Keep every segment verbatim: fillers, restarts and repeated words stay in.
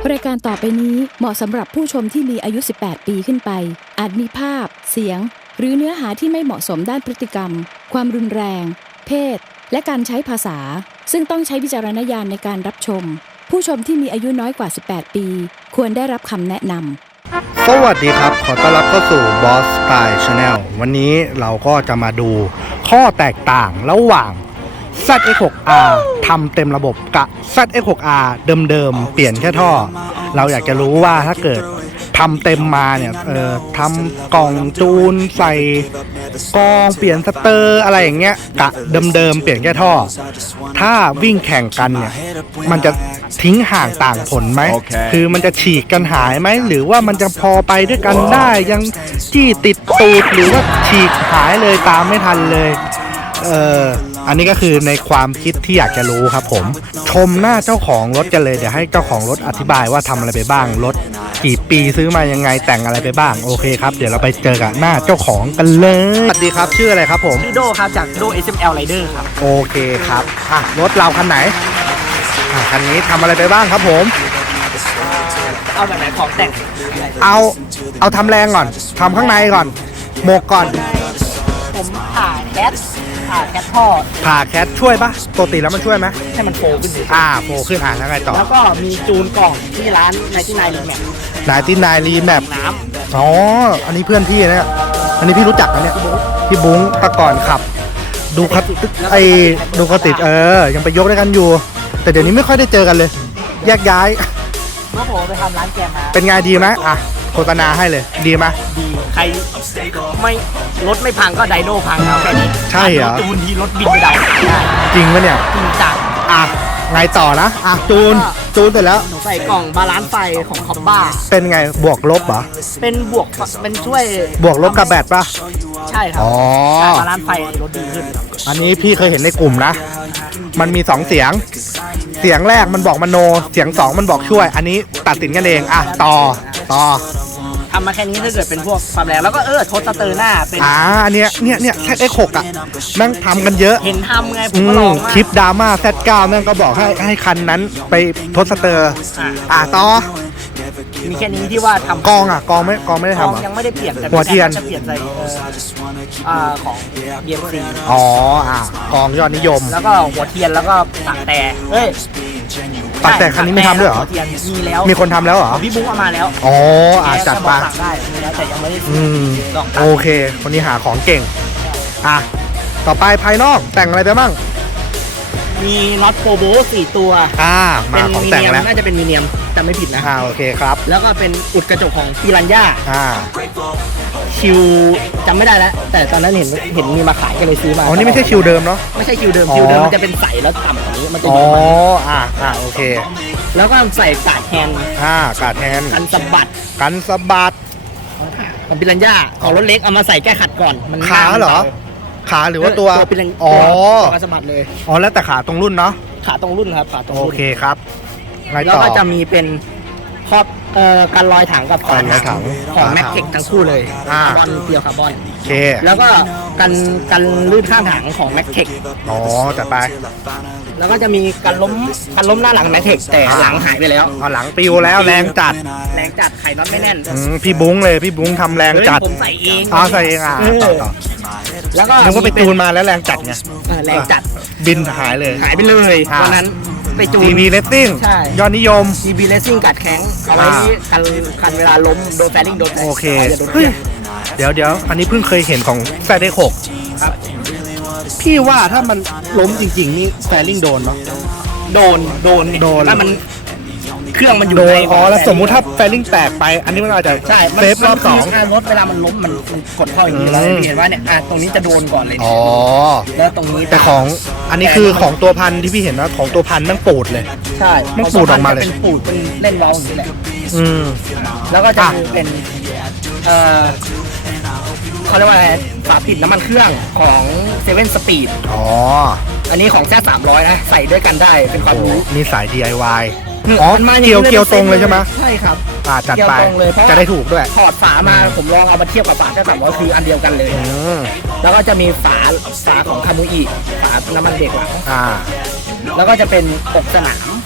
รายการต่อไปนี้เหมาะสำหรับผู้ชมที่มีอายุสิบแปดปีขึ้นไปอาจมีภาพเสียงหรือเนื้อหาที่ไม่เหมาะสมด้านพฤติกรรมความรุนแรงเพศและการใช้ภาษาซึ่งต้องใช้วิจารณญาณในการรับชมผู้ชมที่มีอายุน้อยกว่าสิบแปดปีควรได้รับคำแนะนำสวัสดีครับขอต้อนรับเข้าสู่ Boss Style Channel วันนี้เราก็จะมาดูข้อแตกต่างระหว่าง แซด เอ็กซ์ หก อาร์ ทำเต็มระบบกับ แซด เอ็กซ์ หก อาร์ เดิมๆเปลี่ยนแค่ท่อเราอยากจะรู้ว่าถ้าเกิดทำเต็มมาเนี่ยเอ่อทำกล่องจูนใส่กองเปลี่ยนสเตอร์อะไรอย่างเงี้ยกะเดิมๆเปลี่ยนแค่ท่อถ้าวิ่งแข่งกันเนี่ยมันจะทิ้งห่างต่างผลไหม okay. คือมันจะฉีกกันหายไหมหรือว่ามันจะพอไปด้วยกันได้ยังจี้ติดตูดหรือว่าฉีกหายเลยตามไม่ทันเลยเอออันนี้ก็คือในความคิดที่อยากจะรู้ครับผมชมหน้าเจ้าของรถกันเลยเดี๋ยวให้เจ้าของรถอธิบายว่าทำอะไรไปบ้างรถกี่ปีซื้อมายังไงแต่งอะไรไปบ้างโอเคครับเดี๋ยวเราไปเจอกับหน้าเจ้าของกันเลยสวัสดีครับชื่ออะไรครับผมชื่อโดครับจากโด เอส เอ็ม แอล Rider ครับโอเคครับอ่ะรถเราคันไหนอ่ะคันนี้ทำอะไรไปบ้างครับผมเอาแบบไหนของแต่งเอาเอาทำแรงก่อนทำข้างในก่อนโมกก่อนผมผ่าแคทผ่าแคทท่อผ่าแคทช่วยปะปกติแล้วมันช่วยไหมให้มันโฟขึ้นอ่าโฟขึ้นอ่าแล้วไงต่อแล้วก็มีจูนกล่องที่ร้านไนตี้ไนรีแมปไนตี้ไนรีแมปน้ำอ๋ออันนี้เพื่อนพี่นะอันนี้พี่รู้จักนะเนี่ยพี่บุ้งตะก่อนขับดูคัดไอ้ดูกระติดเออยังไปยกด้วยกันอยู่แต่เดี๋ยวนี้ไม่ค่อยได้เจอกันเลยแยกย้ายเมื่อผมไปทำร้านแกมาเป็นไงดีไหมอ่ะโฆษณาให้เลยดีไหมดีใครไม่รถไม่พังก็ไดโน่พังเอาแค่นี้ใช่เหรอจูนทีรถบินไปดาวได้จริงปะเนี่ยจริงจังอ่ะไงต่อนะอ่ะจูนจูนเสร็จแล้วหนูใส่กล่องบาลานซ์ไฟของคอมบ้าเป็นไงบวกลบเหรอเป็นบวกเป็นช่วยบวกลบกับแบตปะใช่ครับอ๋อบาลานซ์ไฟรถดีขึ้นอันนี้พี่เคยเห็นในกลุ่มนะมันมีสองเสียงเสียงแรกมันบอกมโนเสียงสองมันบอกช่วยอันนี้ตัดสินกันเองอ่ะต่อต่อทำมาแค่นี้ถ้าเกิดเป็นพวกความแรงแล้วก็เออทดสเตอร์หน้าเป็นอ่าอันเนี้ยเนี้ยเนี้ยแซด เอ็กซ์ หกอ่ะแม่งทำกันเยอะเห็นทำไงผมก็ลองคลิปดราม่า แซด เก้า แม่งก็บอกให้ให้คันนั้นไปทดสเตอร์อ่าต่อมีแค่นี้ที่ว่าทำกองอ่ะกองไม่กองไม่ได้ทำกองยังไม่ได้เปลี่ยนแต่หัวเทียนจะเปลี่ยนใส่อ่าของ บี เอ็ม ซีอ๋ออ่ากองยอดนิยมแล้วก็หัวเทียนแล้วก็ปากแต่เฮ้ยปากแต่คันนี้ไม่ทำด้วยเหรอมีแล้วมีคนทำแล้วเหรอพี่บุ๊กเอามาแล้วอ๋ออ่าจัดไปได้แต่ยังไม่ได้อืมโอเคคนนี้หาของเก่งอ่ะต่อไปภายนอกแต่งอะไรไปบ้างมีน็อตโปรโบสี่ตัวอ่ามาของแต่งแล้วน่าจะเป็นมีเนียมจำไม่ผิดนะอ่าโอเคครับแล้วก็เป็นอุดกระจกของปิรันย่าอ่าคิวจำไม่ได้แล้วแต่ตอนนั้นเห็นเห็นมีมาขายก็เลยซื้อมาอ๋อนี่ไม่ใช่คิวเดิมเนาะไม่ใช่คิวเดิมคิวเดิมมันจะเป็นใสแล้วต่ำกว่านี้มันจะอ๋ออ่าอ่าโอเคแล้วก็ใส่กาดแฮนด์อ่ากาดแฮนด์กันสะบัดกันสะบัดของปิรันย่าของรถเล็กเอามาใส่แก้ขัดก่อนมันขาเหรอขาหรือว่าตัวอ๋อกันสะบัดเลยอ๋อแล้วแต่ขาตรงรุ่นเนาะขาตรงรุ่นครับขาตรงโอเคครับแล้วก็จะมีเป็นครอบเอ่อการลอยถังกับการลอยถังของแม็กเทคทั้งคู่เลยคาร์บอนเดียวคาร์บอนโอเคแล้วก็กันกันลื่นข้างถังของแม็กเทคอ๋อจัดไปแล้วก็จะมีการล้มการล้มหน้าหลังแม็กเทคแต่หลังหายไปแล้วอ๋อหลังปิวแล้วแรงจัดแรงจัดไขน็อตไม่แน่นพี่บุ้งเลยพี่บุ้งทำแรงจัดผมใส่เองอ๋อใส่เองอ่ะต่อต่อแล้วก็นึกว่าไปจูนมาแล้วแรงจัดไงแรงจัดบินหายเลยหายไปเลยวันนั้นไปจูนที วี Racing ยอดนิยมที วี Racing กัดแข็งเอาไว้กันคันเวลาล้มโดนแฟลิ่งโดนโอเคเดี๋ยวเดี๋ยวอันนี้เพิ่งเคยเห็นของ แซด เอ็กซ์ หกครับพี่ว่าถ้ามันล้มจริงๆนี่แฟลิ่งโดนเนาะโดนโดนโดนถ้ามันเครื่องมันอยู่ในอ๋อแล้วสมมุติถ้าแฟลิ่งแตกไปอันนี้มันอาจจะใช่เซฟรอบสองรถเวลามันล้มมันกดเข้าอย่างนี้แล้วเห็นว่าเนี่ยอ่ะตรงนี้จะโดนก่อนเลยอ๋อแล้วตรงนี้แต่ของอันนี้คือของตัวพันที่พี่เห็นนะของตัวพันมันปูดเลยใช่มันปูดออกมาเลยเป็นปูดเป็นเล่นเว้าอย่างนี้แหละอืมแล้วก็จะเป็นเอ่อเขาเรียกว่าอะไรฝาปิดน้ำมันเครื่องของเซเว่นสปีดอ๋ออันนี้ของแค่สามร้อยนะใส่ด้วยกันได้เป็นความรู้นี่สาย ดี ไอ วาย อ๋อเกี่ยวเกี่ยวตรงเลยใช่ไหมใช่ครับอ่าจัดไปจะได้ถูกด้วยถอดฝามาผมลองเอามาเทียบกับฝาแค่สามร้อยคืออันเดียวกันเลยแล้วก็จะมีฝาฝาของคามูอิฝาน้ำมันเด็กหลังอ่าแล้วก็จะเป็นปกสนาม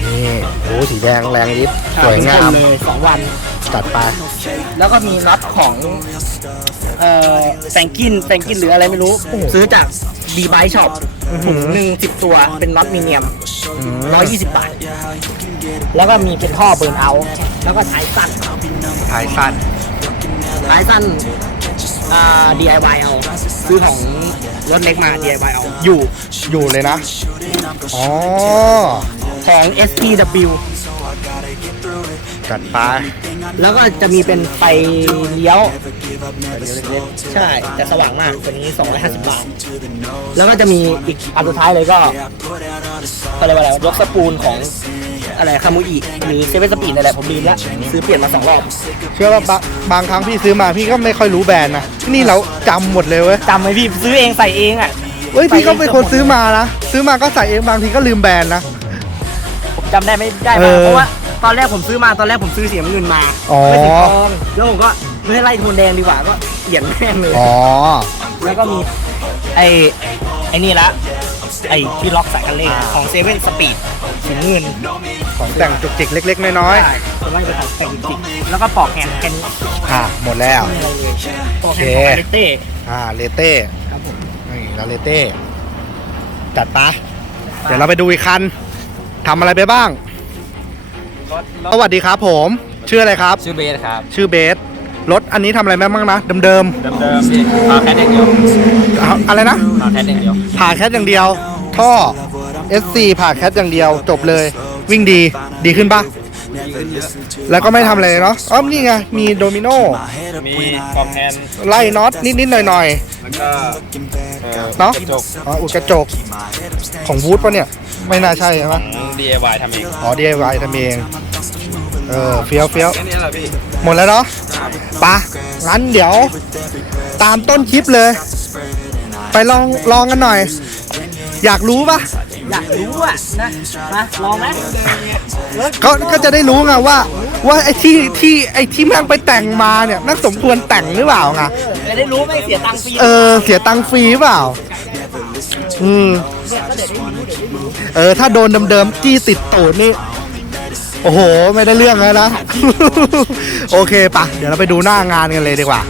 นี่โอ้สีแดงแรงนิดสวยงามเลยสองวันจัดไปแล้วก็มีน็อตของเอ่อแฟงกินแฟงกินหรืออะไรไม่รู้ ซื้อจากดีไบช็อปถุงหนึ่งสิบตัวเป็นน็อตมีเนียมร้อยยี่สิบบาท แล้วก็มีเป็นท่อเบิร์นเอาท์แล้วก็ท้ายสั้นท้ายสั้นท้ายสั้นอ่า ดี ไอ วาย เอาซื้อของรถเล็กมา ดี ไอ วาย เอาอยู่อยู่เลยนะ อ๋อของ เอส พี ดับเบิลยูจัดไปแล้วก็จะมีเป็นไฟเลี้ยวใช่แต่สว่างมากตัวนี้สองร้อยห้าสิบบาท แล้วก็จะมีอีกอันสุดท้ายเลยก็เขาเรียกว่าอะไรยกสปูลของอะไรคามูอิหรือเซเว่นสปีดนั่นแหละผมลืมละซื้อเปลี่ยนมาสองรอบเชื่อว่าบางบางครั้งพี่ซื้อมาพี่ก็ไม่ค่อยรู้แบรนด์นะนี่เราจำหมดเลยเว้ยจำไหมพี่ซื้อเองใส่เองอ่ะเฮ้ยพี่ก็เป็นคนซื้อมานะซื้อมาก็ใส่เองบางทีก็ลืมแบรนด์นะผมจำได้ไม่ได้เอมาอเพราะว่าตอนแรกผมซื้อมาตอนแรกผมซื้อสีน้ำเงินมาอ๋อไม่สีทองแล้วผมก็ไม่ให้ไล่โทนแดงดีกว่าก็เปลี่ยนแม่งเลยอ๋อแล้วก็มีไอ้ไอ้นี่ละไอ้ที่ล็อกสายคันเร่งของเซเว่นสปีดสีน้ำเงินของแต่งจุกจิกเล็กๆน้อยใช่ผมว่าจะทำแต่งจริงๆแล้วก็ปอกแฮนด์แค่นี้ๆอ่ะหมดแล้วไม่มีอะไรเลยปอกแฮนด์โอเคของอลิเต้อ่าเลเต้ครับผมนี่แล้วเลเต้จัดปะเดี๋ยวเราไปดูอีกคันทำอะไรไปบ้างสวัสดีครับผมชื่ออะไรครับชื่อเบสครับชื่อเบสรถอันนี้ทำอะไรแม่บ้างนะเดิมเดิมๆพี่พาแคทอย่างเดียวๆเอาอะไรนะพาแคทอย่างเดียวผ่าแคทอย่างเดียว ท่อ เอส ซี ผ่าแคทอย่างเดียวจบเลย วิ่งดีดีขึ้นปะแล้วก็ไม่ทำอะไรเลยเนาะอ๋อนี่ไงมีโดมิโนมีคอมแฮนด์ไล่น็อตนิดๆหน่อยแล้วก็เอ่อๆเนาะกระจกอ๋ออุดกระจกของวูดปะเนี่ยไม่น่าใช่ใช่ปะของ ดี ไอ วาย ทำเองอ๋อ ดี ไอ วาย ทำเองเออเฟี้ยวเฟี้ยวแค่นี้แหละพี่หมดแล้วเนาะปะงั้นเดี๋ยว ตามต้นคลิปเลย ไปลองลองกันหน่อย อยากรู้ปะอยากรู้อ่ะนะมาลองไหมก็ก็จะได้รู้ไงว่า ว่าไอ้ที่ที่ไอ้ที่แม่งไปแต่งมาเนี่ยแม่งสมควรแต่งหรือเปล่าไงจะได้รู้ไม่เสียตังค์ฟรีเออเสียตังค์ฟรีเปล่า อืมเออถ้าโดนเดิมๆจี้ติดตูดนี่ โอ้โห ไม่ได้เรื่องแล้วนะ โอเคปะเดี๋ยวเราไปดูหน้างานกันเลยดีกว่า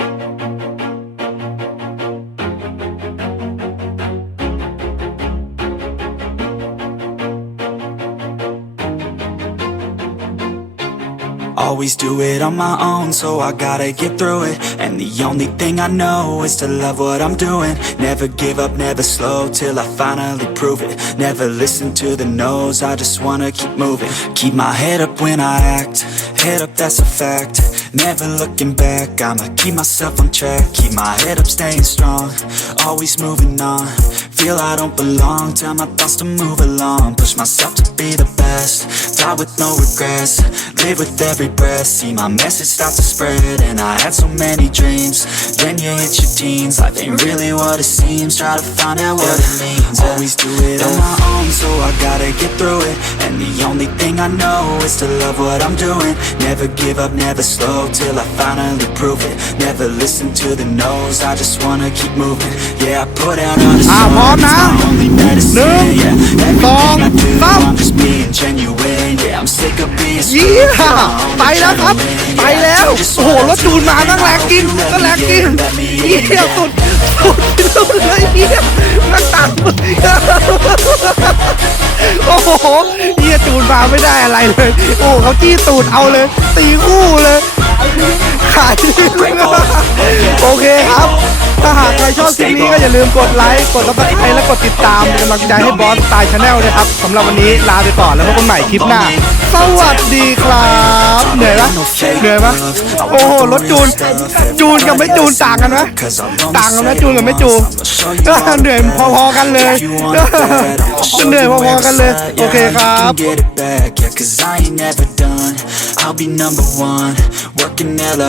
Always do it on my own, so I gotta get through it. And the only thing I know is to love what I'm doing. Never give up, never slow, till I finally prove it. Never listen to the no's, I just wanna keep moving. Keep my head up when I act, head up, that's a fact. Never looking back, I'ma keep myself on track. Keep my head up, staying strong, always moving on. Feel I don't belong, tell my thoughts to move along. Push myself to be the best, die with no regrets. Live with every breath, see my message start to spread. And I had so many dreams, then you hit your teens. Life ain't really what it seems, try to find out what it means. Always do it on my own, so I gotta get through it. And the only thing I know is to love what I'm doing. Never give up, never slow, till I finally prove it. Never listen to the no's, I just wanna keep moving. Yeah, I put out all the อ่าพร้อม songs, นะ it's my only หนึ่ง medicine. Yeah, สอง everything I do, สาม I'm just being genuine. Yeah, I'm sick of being เยี่ยไปแล้วครับ ไปแล้ว โอ้โห รถจูนมาตั้งแรงกินตั้งแรงกินเยี่ยสุดสุดเลยเยี่ยนั่งตังโอ้โหเยี่ยจูนมาไม่ได้อะไรเลย โอ้เขาจี้ตูดเอาเลย ตีคู่เลยขายโอเคครับ ถ้าหากใครชอบคลิปนี้ก็อย่าลืมกดไลค์ กดซับสไครต์และกดติดตามเป็นกำลังใจให้บอสสไตล์ชาแนลนะครับสำหรับวันนี้ลาไปก่อนแล้วพบกันใหม่คลิปหน้า สวัสดีครับ เหนื่อยไหมเหนื่อยไหมโอ้โห รถจูน จูนกับไม่จูนต่างกันไหมต่างกันไหมจูนกับไม่จูนเหนื่อยพอๆกันเลยเหนื่อยพอๆกันเลย โอเคครับ Get it back, yeah, 'cause I ain't never done. I'll be number one, working hella